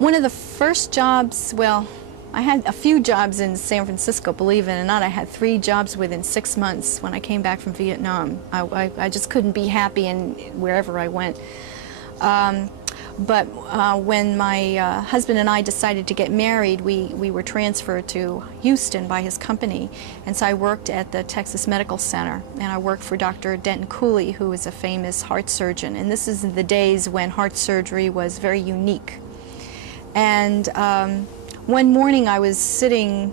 One of the first jobs, well, I had a few jobs in San Francisco, believe it or not. I had 3 jobs within 6 months when I came back from Vietnam. I just couldn't be happy in wherever I went. But when my husband and I decided to get married, we were transferred to Houston by his company. And so I worked at the Texas Medical Center, and I worked for Dr. Denton Cooley, who is a famous heart surgeon. And this is in the days when heart surgery was very unique. And one morning I was sitting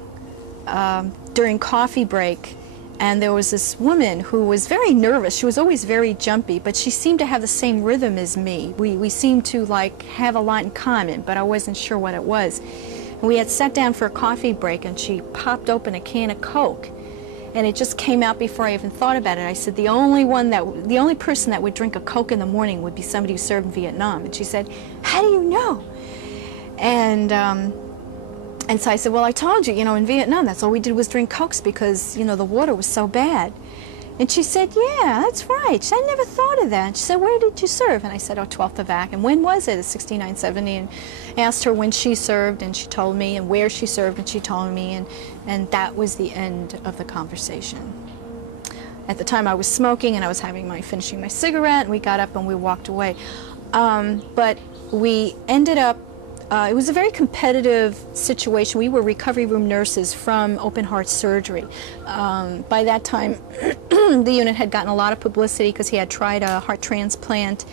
during coffee break, and there was this woman who was very nervous. She was always very jumpy, but she seemed to have the same rhythm as me. We seemed to like have a lot in common, but I wasn't sure what it was. And we had sat down for a coffee break, and she popped open a can of Coke, and it just came out before I even thought about it. I said, the only person that would drink a Coke in the morning would be somebody who served in Vietnam. And she said, "How do you know?" And so I said, "Well, I told you, in Vietnam, that's all we did was drink Cokes because, the water was so bad." And she said, "Yeah, that's right." She said, "I never thought of that." She said, "Where did you serve?" And I said, "Oh, 12th of Vac." "And when was it?" "It's 69, 70. And asked her when she served, and she told me, and where she served, and she told me, and that was the end of the conversation. At the time, I was smoking, and I was finishing my cigarette, and we got up and we walked away. But we ended up, it was a very competitive situation. We were recovery room nurses from open heart surgery. By that time, the unit had gotten a lot of publicity because he had tried a heart transplant.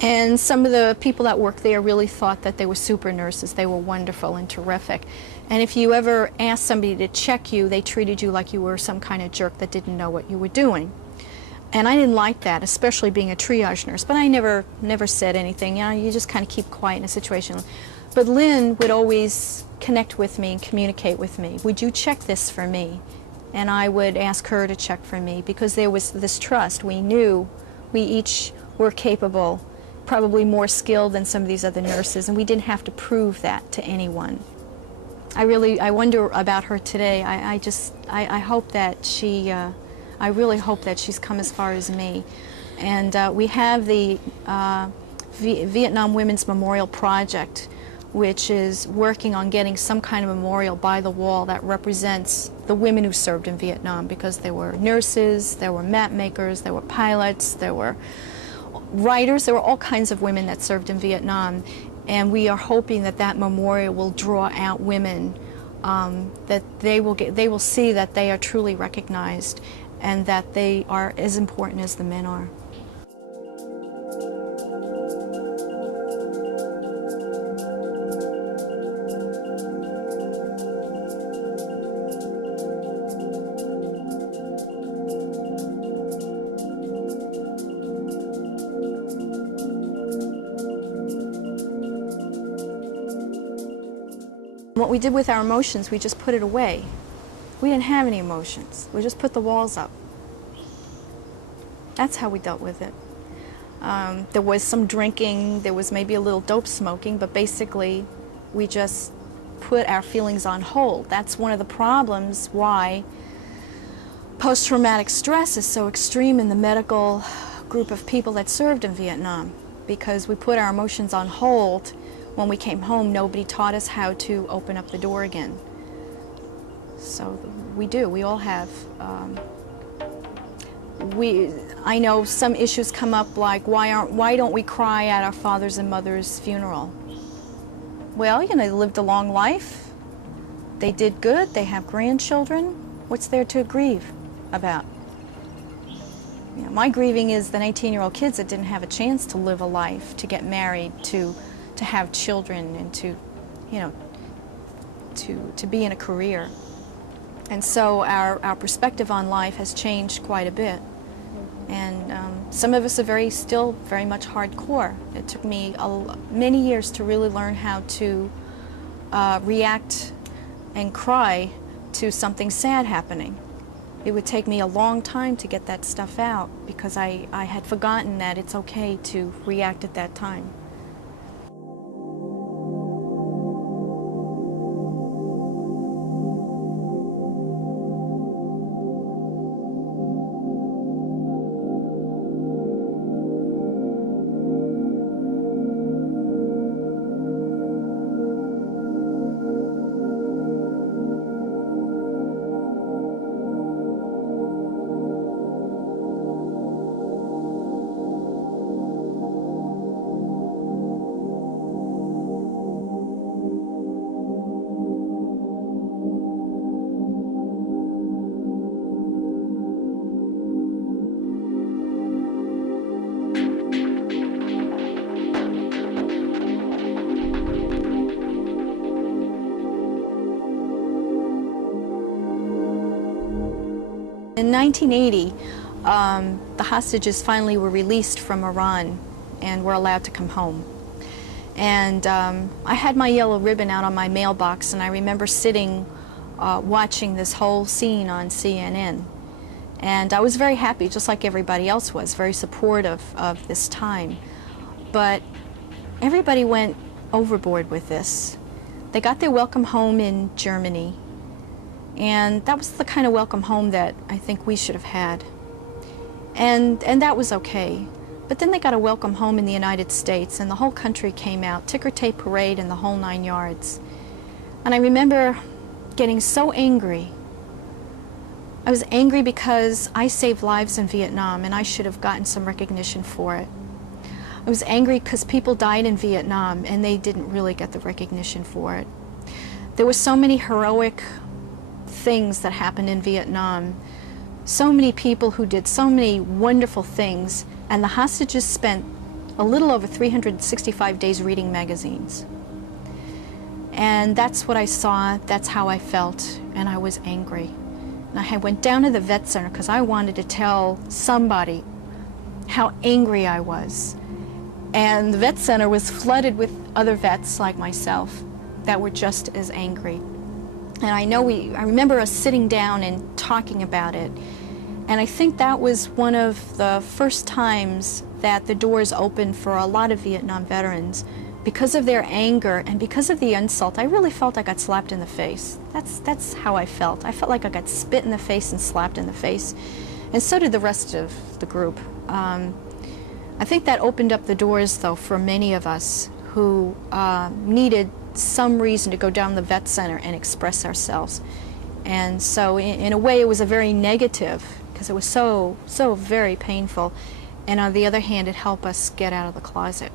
And some of the people that worked there really thought that they were super nurses. They were wonderful and terrific. And if you ever asked somebody to check you, they treated you like you were some kind of jerk that didn't know what you were doing. And I didn't like that, especially being a triage nurse. But I never said anything. You just kind of keep quiet in a situation. But Lynn would always connect with me and communicate with me. "Would you check this for me?" And I would ask her to check for me because there was this trust. We knew we each were capable, probably more skilled than some of these other nurses, and we didn't have to prove that to anyone. I wonder about her today. I hope that I really hope that she's come as far as me. And we have the Vietnam Women's Memorial Project, which is working on getting some kind of memorial by the wall that represents the women who served in Vietnam, because there were nurses, there were map makers, there were pilots, there were writers, there were all kinds of women that served in Vietnam. And we are hoping that that memorial will draw out women, that they will see that they are truly recognized and that they are as important as the men are. What we did with our emotions, we just put it away. We didn't have any emotions. We just put the walls up. That's how we dealt with it. There was some drinking, there was maybe a little dope smoking, but basically we just put our feelings on hold. That's one of the problems why post-traumatic stress is so extreme in the medical group of people that served in Vietnam, because we put our emotions on hold. When we came home, nobody taught us how to open up the door again. So we do. We all have. I know some issues come up like, why don't we cry at our father's and mother's funeral? Well, they lived a long life. They did good. They have grandchildren. What's there to grieve about? My grieving is the 19-year-old kids that didn't have a chance to live a life, to get married, to have children, and to be in a career. And so our perspective on life has changed quite a bit. And some of us are still very much hardcore. It took me many years to really learn how to react and cry to something sad happening. It would take me a long time to get that stuff out because I had forgotten that it's okay to react at that time. In 1980, the hostages finally were released from Iran and were allowed to come home. And I had my yellow ribbon out on my mailbox, and I remember sitting watching this whole scene on CNN. And I was very happy, just like everybody else was, very supportive of this time. But everybody went overboard with this. They got their welcome home in Germany, and that was the kind of welcome home that I think we should have had. And that was okay. But then they got a welcome home in the United States, and the whole country came out, ticker tape parade and the whole 9 yards. And I remember getting so angry. I was angry because I saved lives in Vietnam, and I should have gotten some recognition for it. I was angry because people died in Vietnam, and they didn't really get the recognition for it. There were so many heroic things that happened in Vietnam, so many people who did so many wonderful things, and the hostages spent a little over 365 days reading magazines. And that's what I saw, that's how I felt, and I was angry. And I went down to the vet center because I wanted to tell somebody how angry I was. And the vet center was flooded with other vets like myself that were just as angry. And I remember us sitting down and talking about it. And I think that was one of the first times that the doors opened for a lot of Vietnam veterans. Because of their anger and because of the insult, I really felt I got slapped in the face. That's how I felt. I felt like I got spit in the face and slapped in the face. And so did the rest of the group. I think that opened up the doors, though, for many of us who needed some reason to go down the vet center and express ourselves. And so in a way it was a very negative, because it was so very painful. And on the other hand, it helped us get out of the closet.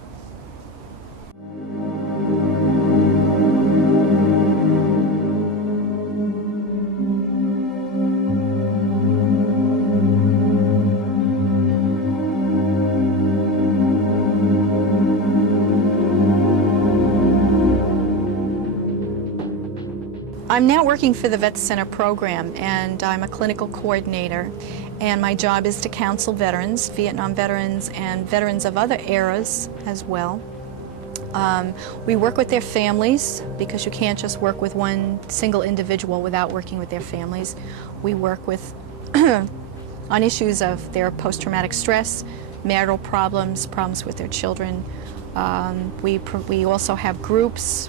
I'm now working for the Vet Center program, and I'm a clinical coordinator, and my job is to counsel veterans, Vietnam veterans and veterans of other eras as well. We work with their families, because you can't just work with one single individual without working with their families. We work with on issues of their post-traumatic stress, marital problems, problems with their children. We also have groups